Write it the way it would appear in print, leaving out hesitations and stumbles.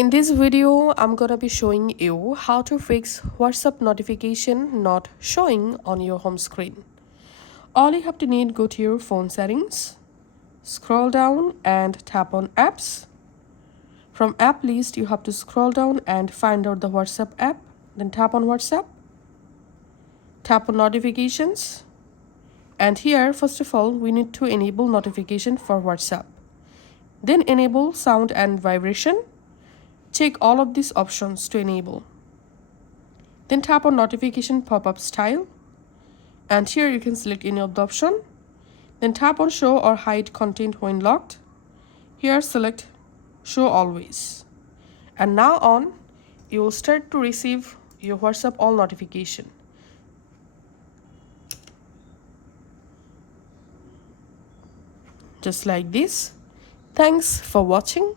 In this video, I'm gonna be showing you how to fix WhatsApp notification not showing on your home screen. All you have to need, go to your phone settings, scroll down and tap on apps. From app list, you have to scroll down and find out the WhatsApp app. Then tap on WhatsApp, tap on notifications. And here, first of all, we need to enable notification for WhatsApp. Then enable sound and vibration. Check all of these options to enable. Then tap on notification pop-up style. And here you can select any of the option. Then tap on show or hide content when locked. Here select show always. And now on, you will start to receive your WhatsApp all notification. Just like this. Thanks for watching.